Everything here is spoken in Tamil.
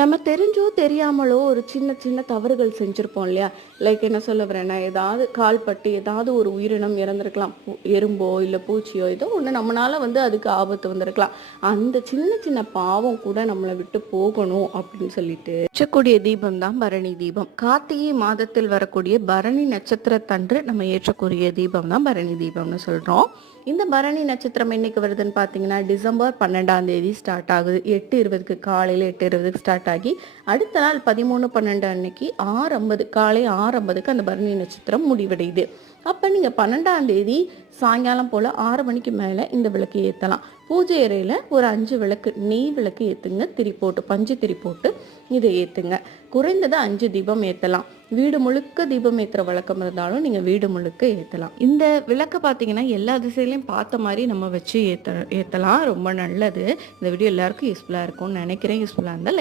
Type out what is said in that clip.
நம்ம தெரிஞ்சோ தெரியாமலோ ஒரு சின்ன சின்ன தவறுகள் செஞ்சுருப்போம் இல்லையா? லைக் என்ன சொல்ல வரேன்னா ஏதாவது கால் பட்டு ஏதாவது ஒரு உயிரினம் இறந்துருக்கலாம். எறும்போ இல்லை பூச்சியோ ஏதோ ஒன்று நம்மளால வந்து அதுக்கு ஆபத்து வந்திருக்கலாம். அந்த சின்ன சின்ன பாவம் கூட நம்மளை விட்டு போகணும் அப்படின்னு சொல்லிட்டு. ஏற்றக்கூடிய தீபம் தான் பரணி தீபம். கார்த்திகை மாதத்தில் வரக்கூடிய பரணி நட்சத்திரத்தன்று நம்ம ஏற்றக்கூடிய தீபம் தான் பரணி தீபம்னு சொல்றோம். இந்த பரணி நட்சத்திரம் என்னைக்கு வருதுன்னு பார்த்தீங்கன்னா டிசம்பர் பன்னெண்டாம் தேதி ஸ்டார்ட் ஆகுது. எட்டு இருபதுக்கு காலையில் எட்டு இருபதுக்கு ஸ்டார்ட் ஆகி அடுத்த நாள் பதிமூணு பன்னெண்டு அன்னைக்கு ஆறு ஐம்பது காலை ஆறு ஐம்பதுக்கு அந்த பரணி நட்சத்திரம் முடிவடையுது. அப்போ நீங்கள் பன்னெண்டாம் தேதி சாயங்காலம் போல் ஆறு மணிக்கு மேலே இந்த விளக்கு ஏற்றலாம் பூஜை அறையில் ஒரு அஞ்சு விளக்கு நெய் விளக்கு ஏற்றுங்க திரி போட்டு பஞ்சு திரி போட்டு இதை ஏற்றுங்க குறைந்தது அஞ்சு தீபம் ஏற்றலாம் வீடு முழுக்க தீபம் ஏற்றுற வழக்கம் இருந்தாலும் நீங்கள் வீடு முழுக்க ஏற்றலாம் இந்த விளக்கு பார்த்தீங்கன்னா எல்லா திசையிலையும் பார்த்த மாதிரி நம்ம வச்சு ஏற்ற ஏற்றலாம் ரொம்ப நல்லது. இந்த வீடியோ எல்லாருக்கும் யூஸ்ஃபுல்லாக இருக்கும்னு நினைக்கிறேன். யூஸ்ஃபுல்லாக இருந்தால் லைக்